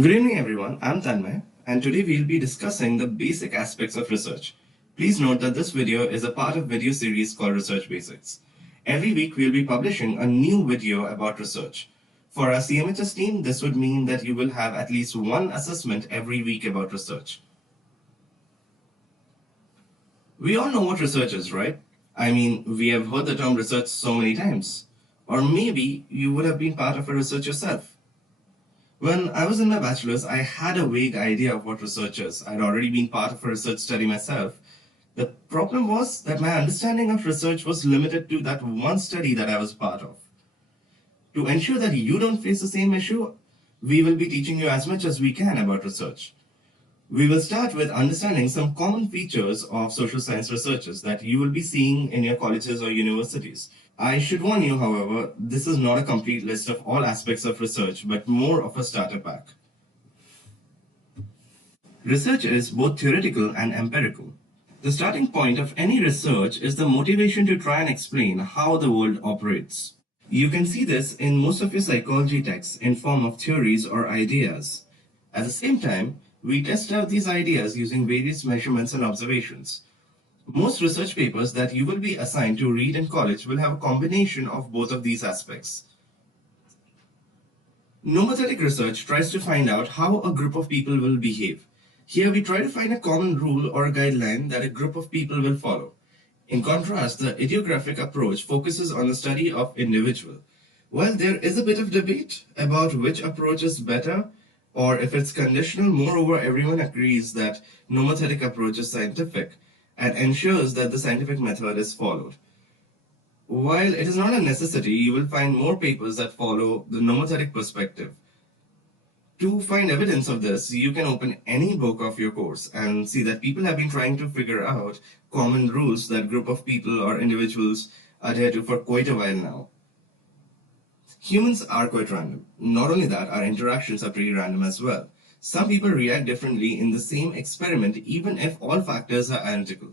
Good evening everyone, I'm Tanmay and today we'll be discussing the basic aspects of research. Please note that this video is a part of video series called Research Basics. Every week we'll be publishing a new video about research. For our CMHS team, this would mean that you will have at least one assessment every week about research. We all know what research is, right? I mean, we have heard the term research so many times. Or maybe you would have been part of a research yourself. When I was in my bachelor's, I had a vague idea of what research is. I'd already been part of a research study myself. The problem was that my understanding of research was limited to that one study that I was part of. To ensure that you don't face the same issue, we will be teaching you as much as we can about research. We will start with understanding some common features of social science researchers that you will be seeing in your colleges or universities. I should warn you, however, this is not a complete list of all aspects of research, but more of a starter pack. Research is both theoretical and empirical. The starting point of any research is the motivation to try and explain how the world operates. You can see this in most of your psychology texts in form of theories or ideas. At the same time, we test out these ideas using various measurements and observations. Most research papers that you will be assigned to read in college will have a combination of both of these aspects. Nomothetic research tries to find out how a group of people will behave. Here we try to find a common rule or a guideline that a group of people will follow. In contrast, the idiographic approach focuses on the study of individual. While there is a bit of debate about which approach is better, or if it's conditional, moreover, everyone agrees that nomothetic approach is scientific and ensures that the scientific method is followed. While it is not a necessity, you will find more papers that follow the nomothetic perspective. To find evidence of this, you can open any book of your course and see that people have been trying to figure out common rules that group of people or individuals adhere to for quite a while now. Humans are quite random. Not only that, our interactions are pretty random as well. Some people react differently in the same experiment even if all factors are identical.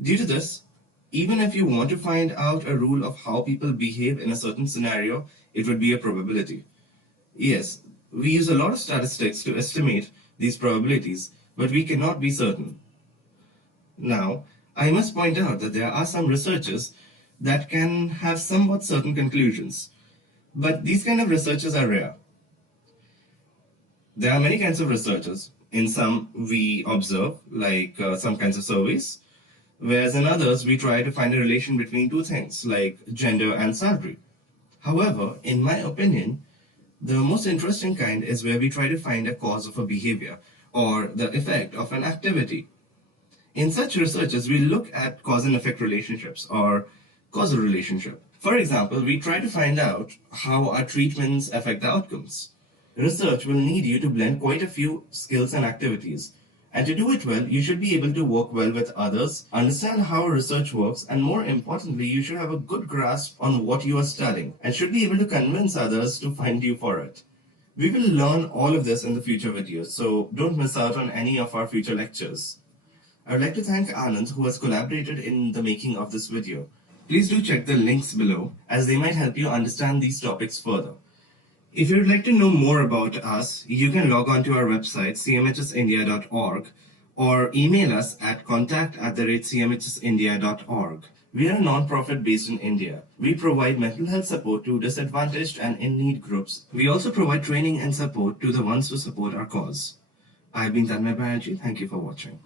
Due to this, even if you want to find out a rule of how people behave in a certain scenario, it would be a probability. Yes, we use a lot of statistics to estimate these probabilities, but we cannot be certain. Now, I must point out that there are some researchers that can have somewhat certain conclusions. But these kind of researchers are rare. There are many kinds of researchers. In some, we observe, like some kinds of surveys, whereas in others, we try to find a relation between two things, like gender and salary. However, in my opinion, the most interesting kind is where we try to find a cause of a behavior or the effect of an activity. In such researches, we look at cause and effect relationships or causal relationship. For example, we try to find out how our treatments affect the outcomes. Research will need you to blend quite a few skills and activities. And to do it well, you should be able to work well with others, understand how research works, and more importantly, you should have a good grasp on what you are studying and should be able to convince others to find you for it. We will learn all of this in the future videos, so don't miss out on any of our future lectures. I would like to thank Anand, who has collaborated in the making of this video. Please do check the links below as they might help you understand these topics further. If you would like to know more about us, you can log on to our website cmhsindia.org or email us at contact@cmhsindia.org. We are a non-profit based in India. We provide mental health support to disadvantaged and in-need groups. We also provide training and support to the ones who support our cause. I've been Tanmay Banerjee. Thank you for watching.